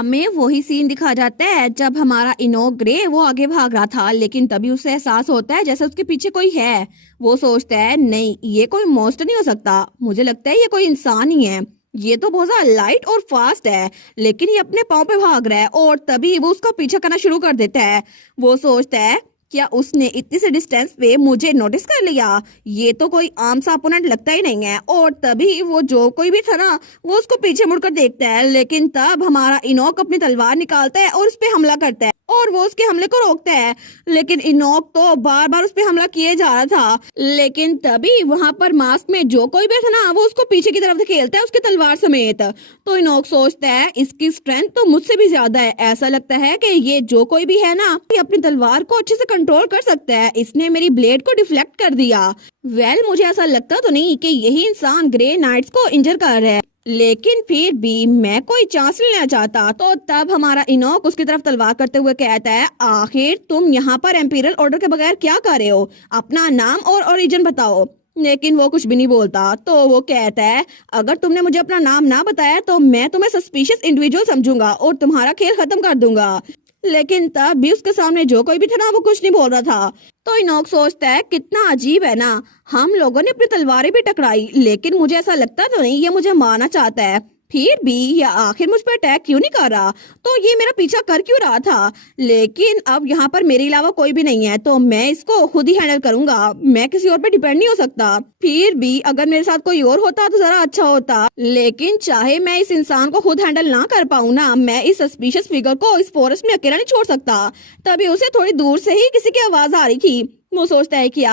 हमें वही सीन दिखा जाता है जब हमारा इनोक ग्रे वो आगे भाग रहा था, लेकिन तभी उसे एहसास होता है जैसे उसके पीछे कोई है। वो सोचता है नहीं, ये कोई मॉन्स्टर नहीं हो सकता, मुझे लगता है ये कोई इंसान ही है। ये तो बहुत ज्यादा लाइट और फास्ट है, लेकिन ये अपने पाँव पे भाग रहा है। और तभी वो उसका पीछा करना शुरू कर देता है। वो सोचता है क्या उसने इतनी से डिस्टेंस पे मुझे नोटिस कर लिया, ये तो कोई आम सा अपोनेंट लगता ही नहीं है। और तभी वो जो कोई भी था ना, वो उसको पीछे मुड़कर देखता है, लेकिन तब हमारा इनोक अपनी तलवार निकालता है और उस पे हमला करता है और वो उसके हमले को रोकता है। लेकिन इनोक तो बार बार उस पे हमला किए जा रहा था। लेकिन तभी वहां पर मास्क में जो कोई भी था ना, वो उसको पीछे की तरफ धकेलता है उसकी तलवार समेत। तो इनोक सोचता है इसकी स्ट्रेंथ तो मुझसे भी ज्यादा है, ऐसा लगता है कि ये जो कोई भी है ना, ये अपनी तलवार को अच्छे से कंट्रोल कर सकता है, इसने मेरी ब्लेड को डिफ्लेक्ट कर दिया। मुझे ऐसा लगता तो नहीं कि यही इंसान ग्रे नाइट्स को इंजर कर रहा है, लेकिन फिर भी मैं कोई चांस लेना चाहता। तो तब हमारा इनोक उसकी तरफ तलवार करते हुए कहता है आखिर तुम यहाँ पर एम्पीरियल ऑर्डर के बगैर क्या कर रहे हो, अपना नाम और ओरिजिन बताओ। लेकिन वो कुछ भी नहीं बोलता। तो वो कहता है अगर तुमने मुझे अपना नाम ना बताया तो मैं तुम्हें सस्पिशियस इंडिविजुअल समझूंगा और तुम्हारा खेल खत्म कर दूंगा। लेकिन तब भी उसके सामने जो कोई भी था ना, वो कुछ नहीं बोल रहा था। तो इनोक सोचता है कितना अजीब है ना, हम लोगों ने अपनी तलवारें भी टकराई, लेकिन मुझे ऐसा लगता तो नहीं ये मुझे मारना चाहता है। फिर भी ये आखिर मुझ पर अटैक क्यों नहीं कर रहा, तो ये मेरा पीछा कर क्यों रहा था। लेकिन अब यहाँ पर मेरे अलावा कोई भी नहीं है, तो मैं इसको खुद ही हैंडल करूंगा, मैं किसी और पे डिपेंड नहीं हो सकता। फिर भी अगर मेरे साथ कोई और होता तो जरा अच्छा होता, लेकिन चाहे मैं इस इंसान को खुद हैंडल ना कर पाऊँ ना, मैं इस सस्पिशियस फिगर को इस फॉरेस्ट में अकेला नहीं छोड़ सकता। तभी उसे थोड़ी दूर से ही किसी की आवाज आ रही थी। वो सोचता है कि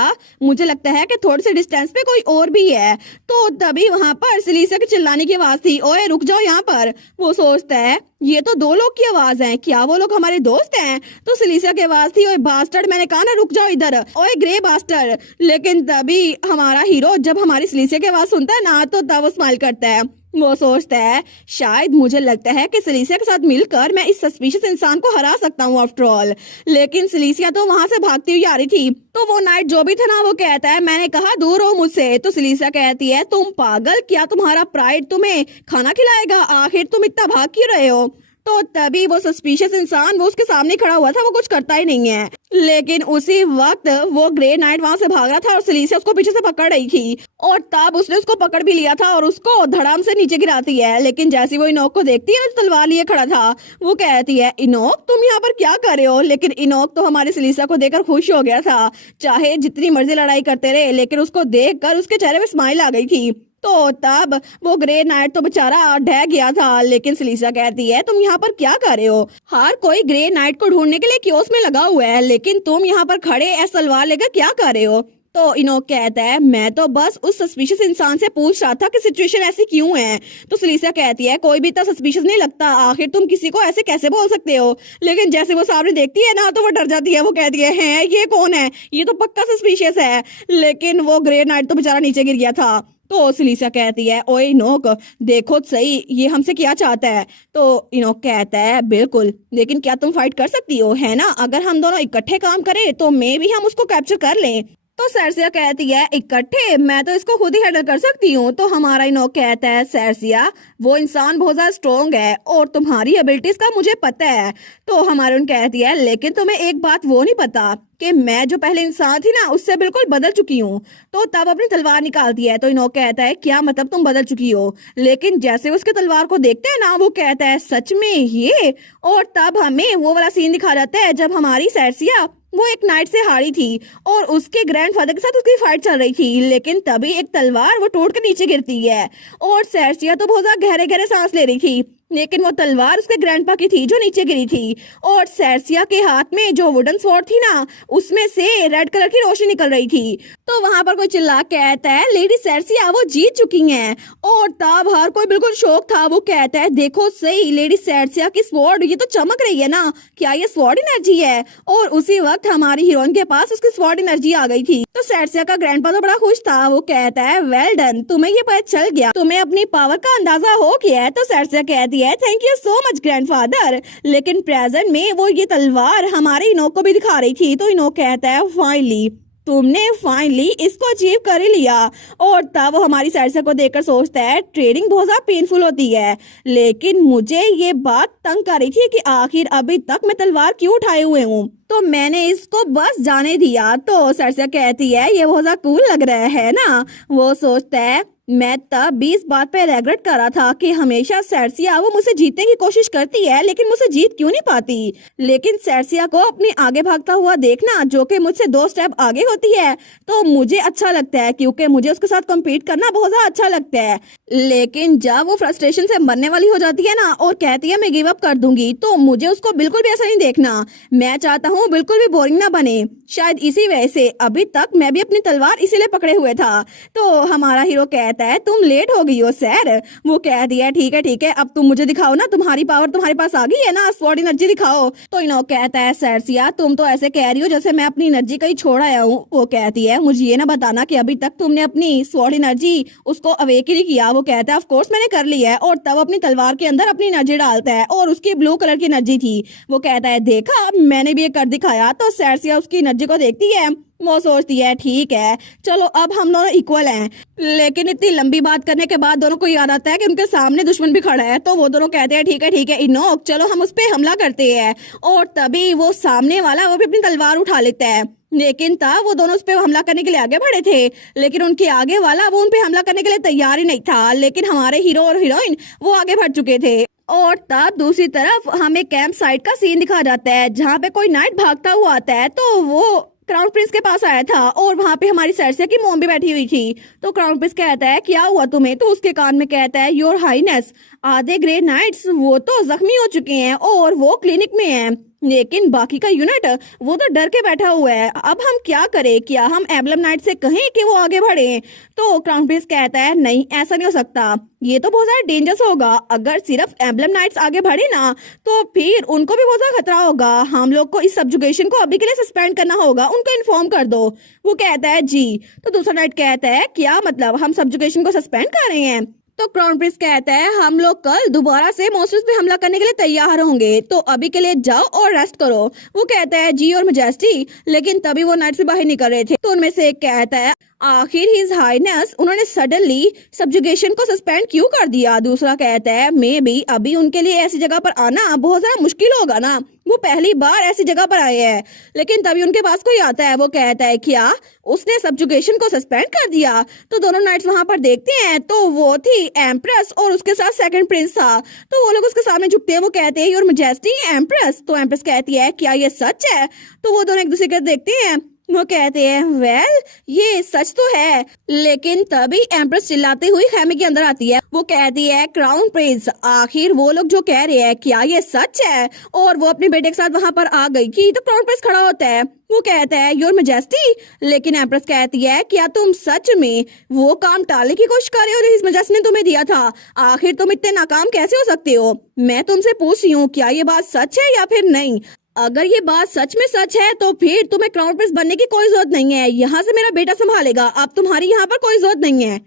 मुझे लगता है कि थोड़े से डिस्टेंस पे कोई और भी है। तो तभी वहां पर सिलीसा के चिल्लाने की आवाज थी, ओए रुक जाओ यहाँ पर। वो सोचता है ये तो दो लोग की आवाज है, क्या वो लोग हमारे दोस्त हैं। तो सिलीसा की आवाज थी, ओए बास्टर्ड, मैंने कहा ना रुक जाओ इधर, ओए ग्रे बास्टर्ड। लेकिन तभी हमारा हीरो जब हमारी सिलीसा की आवाज सुनता है ना, तो तब वो स्माइल करता है। वो सोचता है शायद मुझे लगता है कि सिलीसिया के साथ मिलकर मैं इस सस्पिशियस इंसान को हरा सकता हूँ आफ्टर ऑल। लेकिन सिलीसिया तो वहां से भागती हुई आ रही थी। तो वो नाइट जो भी था ना, वो कहता है मैंने कहा दूर हो मुझसे। तो सिलीसिया कहती है तुम पागल, क्या तुम्हारा प्राइड तुम्हें खाना खिलाएगा, आखिर तुम इतना भाग क्यों रहे हो। तो तभी वो सस्पिशियस इंसान वो उसके सामने खड़ा हुआ था, वो कुछ करता ही नहीं है। लेकिन उसी वक्त वो ग्रे नाइट वहां से भाग रहा था और सिलीसिया उसको पीछे से पकड़ रही थी। और तब उसने उसको पकड़ भी लिया था और उसको धड़ाम से नीचे गिराती है। लेकिन जैसे वो इनोक को देखती है ना, जो तलवार लिए खड़ा था, वो कहती है इनोक तुम यहाँ पर क्या कर रहे हो। लेकिन इनोक तो हमारी सिलीसिया को देखकर खुश हो गया था, चाहे जितनी मर्जी लड़ाई करते रहे, लेकिन उसको देखकर उसके चेहरे पे स्माइल आ गई थी। तो तब वो ग्रे नाइट तो बेचारा ढह गया था। लेकिन सिलीसा कहती है तुम यहाँ पर क्या कर रहे हो, हर कोई ग्रे नाइट को ढूंढने के लिए क्योस में लगा हुआ है, लेकिन तुम यहाँ पर खड़े ऐसा तलवार लेकर क्या कर रहे हो। तो इनोक कहता है मैं तो बस उस सस्पिशियस इंसान से पूछ रहा था कि सिचुएशन ऐसी क्यों है। तो सिलीसा कहती है कोई भी इतना सस्पिशियस नहीं लगता, आखिर तुम किसी को ऐसे कैसे बोल सकते हो। लेकिन जैसे वो सामने देखती है ना, तो वो डर जाती है। वो कहती है ये कौन है, ये तो पक्का सस्पिशियस है। लेकिन वो ग्रे नाइट तो बेचारा नीचे गिर गया था। तो सिलीसा कहती है ओए इनोक देखो तो सही, ये हमसे क्या चाहता है। तो इनोक कहता है बिल्कुल, लेकिन क्या तुम फाइट कर सकती हो, है ना। अगर हम दोनों इकट्ठे काम करें तो मे भी हम उसको कैप्चर कर लें। तो सरसिया कहती है इकट्ठे, मैं तो इसको खुद ही हैंडल कर सकती हूँ। तो हमारा इनोक कहता है सरसिया वो इंसान बहुत ज्यादा स्ट्रोंग है और तुम्हारी एबिलिटीज का मुझे पता है। तो हमारे उन कहती है लेकिन तुम्हें एक बात वो नहीं पता कि मैं जो पहले इंसान थी ना, उससे बिल्कुल बदल चुकी हूँ। तो तब अपनी तलवार निकालती है। तो इनोक कहता है क्या मतलब तुम बदल चुकी हो। लेकिन जैसे उसके तलवार को देखते हैं ना, वो कहता है सच में ये। और तब हमें वो वाला सीन दिखा जाता है जब हमारी सरसिया वो एक नाइट से हारी थी और उसके ग्रैंडफादर के साथ उसकी फाइट चल रही थी। लेकिन तभी एक तलवार वो टूट के नीचे गिरती है और सरसिया तो बहुत ज्यादा गहरे गहरे सांस ले रही थी, लेकिन वो तलवार उसके ग्रैंडपा की थी जो नीचे गिरी थी। और सरसिया के हाथ में जो वुडन स्वॉर्ड थी ना, उसमें से रेड कलर की रोशनी निकल रही थी। तो वहां पर कोई चिल्ला कहता है लेडी सरसिया वो जीत चुकी हैं। और तब हर कोई बिल्कुल शौक था। वो कहता है देखो सही, लेडी सरसिया की स्वॉर्ड ये तो चमक रही है ना, क्या ये स्वॉर्ड एनर्जी है। और उसी वक्त हमारी हीरोइन के पास उसकी स्वॉर्ड एनर्जी आ गई थी। तो सरसिया का ग्रैंडपा तो बड़ा खुश था। वो कहता है वेल डन, तुम्हें ये पता चल गया, तुम्हें अपनी पावर का अंदाजा हो गया है। तो सरसिया कहती है thank you so much grandfather. लेकिन प्रेजेंट में वो ये तलवार हमारे इनोक को भी दिखा रही थी। तो इनोक कहता है फाइनली तुमने फाइनली इसको अचीव कर ही लिया। और तब वो हमारी सरसा को देखकर सोचता है ट्रेडिंग बहुत ज्यादा पेनफुल होती है, लेकिन मुझे ये बात तंग कर रही थी कि आखिर अभी तक मैं तलवार क्यों उठाए हुए हूँ, तो मैंने इसको बस जाने दिया। तो सरसा कहती है ये बहुत ज्यादा कूल लग रहा है ना। वो सोचता है मैं तब भी इस बात पे रेगरेट कर रहा था कि हमेशा सेर्सिया वो मुझसे जीतने की कोशिश करती है लेकिन मुझसे जीत क्यों नहीं पाती। लेकिन सेर्सिया को अपने आगे भागता हुआ देखना, जो कि मुझसे 2 स्टेप आगे होती है, तो मुझे अच्छा लगता है क्योंकि मुझे उसके साथ कम्पीट करना बहुत ज्यादा अच्छा लगता है। लेकिन जब वो फ्रस्ट्रेशन से मरने वाली हो जाती है ना और कहती है मैं गिव अप कर दूंगी, तो मुझे उसको बिल्कुल भी ऐसा नहीं देखना। मैं चाहता हूँ बिल्कुल भी बोरिंग ना बने। शायद इसी वजह से अभी तक मैं भी अपनी तलवार इसीलिए पकड़े हुए था। तो हमारा हीरो कहता है तुम लेट हो गई हो सर। वो कह दिया ठीक है अब तुम मुझे दिखाओ ना, तुम्हारी पावर तुम्हारे पास आ गई है ना, स्वॉर्ड एनर्जी दिखाओ। तो इनो कहता है सरसिया तुम तो ऐसे कह रही हो जैसे मैं अपनी एनर्जी कहीं छोड़ आया हूँ। वो कहती है मुझे ये ना बताना कि अभी तक तुमने अपनी स्वॉर्ड एनर्जी उसको अवेक ही नहीं किया। वो कहता है ऑफ कोर्स मैंने कर ली है। और तब अपनी तलवार के अंदर अपनी एनर्जी डालता है और उसकी ब्लू कलर की एनर्जी थी। वो कहता है देखा मैंने भी ये कर दिखाया। तो सरसिया उसकी एनर्जी को देखती है, वो सोचती है ठीक है चलो अब हम दोनों इक्वल हैं। लेकिन इतनी लंबी बात करने के बाद दोनों को याद आता है कि उनके सामने दुश्मन भी खड़ा है। तो वो दोनों कहते हैं ठीक है इनोक चलो हम उस पे हमला करते हैं। और तभी वो सामने वाला वो भी अपनी तलवार उठा लेता है। लेकिन तब वो दोनों उस पे हमला करने के लिए आगे बढ़े थे, लेकिन उनके आगे वाला वो उन पे हमला करने के लिए तैयार ही नहीं था। लेकिन हमारे हीरो और हीरोइन वो आगे बढ़ चुके थे। और तब दूसरी तरफ हमें कैंप साइट का सीन दिखा जाता है जहाँ पे कोई नाइट भागता हुआ आता है। तो वो क्राउन प्रिंस के पास आया था और वहाँ पे हमारी सरसिया की मॉम भी बैठी हुई थी। तो क्राउन प्रिंस कहता है क्या हुआ तुम्हें। तो उसके कान में कहता है योर हाईनेस आधे ग्रे नाइट्स वो तो जख्मी हो चुके हैं और वो क्लिनिक में हैं, लेकिन बाकी का यूनिट वो तो डर के बैठा हुआ है। अब हम क्या करें, क्या हम एम्बलम नाइट से कहें कि वो आगे बढ़े। तो क्राउन प्रिंस कहता है नहीं ऐसा नहीं हो सकता, ये तो बहुत ज्यादा डेंजरस होगा। अगर सिर्फ एम्बलम नाइट्स आगे बढ़े ना तो फिर उनको भी बहुत ज्यादा खतरा होगा। हम लोग को इस सब्जुगेशन को अभी के लिए सस्पेंड करना होगा, उनको इन्फॉर्म कर दो। वो कहता है जी। तो दूसरा नाइट कहता है क्या मतलब हम सब्जुगेशन को सस्पेंड कर रहे हैं। तो क्राउन प्रिंस कहता है हम लोग कल दोबारा से मॉन्स्टर्स पे हमला करने के लिए तैयार होंगे, तो अभी के लिए जाओ और रेस्ट करो। वो कहता है जी और मैजेस्टी। लेकिन तभी वो नाइट से बाहर निकल रहे थे तो उनमें से एक कहता है आखिर हिज हाईनेस उन्होंने सडनली सब्जुगेशन को सस्पेंड क्यों कर दिया। दूसरा कहता है मे बी अभी उनके लिए ऐसी जगह पर आना बहुत ज्यादा मुश्किल होगा ना, वो पहली बार ऐसी जगह पर आए हैं। लेकिन तभी उनके पास कोई आता है, वो कहता है क्या उसने सब्जुगेशन को सस्पेंड कर दिया। तो दोनों नाइट्स वहां पर देखते हैं तो वो थी एम्प्रेस और उसके साथ सेकंड प्रिंस था। तो वो लोग उसके सामने झुकते हैं, वो कहते हैं योर मैजेस्टी एम्प्रेस। तो एम्प्रेस कहती है क्या ये सच है। तो वो दोनों एक दूसरे को देखते हैं, वो कहते हैं वेल ये सच तो है। लेकिन तभी एम्प्रेस चिल्लाते हुई खेमे के अंदर आती है। वो कहती है क्राउन प्रिंस आखिर वो लोग जो कह रहे हैं क्या ये सच है। और वो अपने बेटे के साथ वहां पर आ गई कि तो क्राउन प्रिंस खड़ा होता है, वो कहता है योर मैजेस्टी। लेकिन एम्प्रेस कहती है क्या तुम सच में वो काम टालने की कोशिश कर रहे हो जो हिज मैजेस्टी ने तुम्हें दिया था। आखिर तुम इतने नाकाम कैसे हो सकते हो। मैं तुमसे पूछ रही हूँ क्या ये बात सच है या फिर नहीं। अगर ये बात सच में सच है तो फिर तुम्हें क्राउन प्रिंस बनने की कोई जरूरत नहीं है, यहाँ से मेरा बेटा संभालेगा, अब तुम्हारी यहाँ पर कोई जरूरत नहीं है।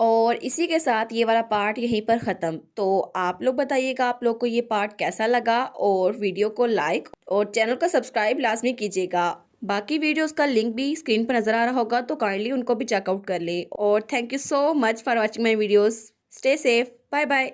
और इसी के साथ ये वाला पार्ट यहीं पर ख़त्म। तो आप लोग बताइएगा आप लोग को ये पार्ट कैसा लगा, और वीडियो को लाइक और चैनल को सब्सक्राइब लाजमी कीजिएगा। बाकी वीडियोस का लिंक भी स्क्रीन पर नज़र आ रहा होगा, तो काइंडली उनको भी चेकआउट कर लें। और thank you so much for watching my videos. Stay safe, bye bye.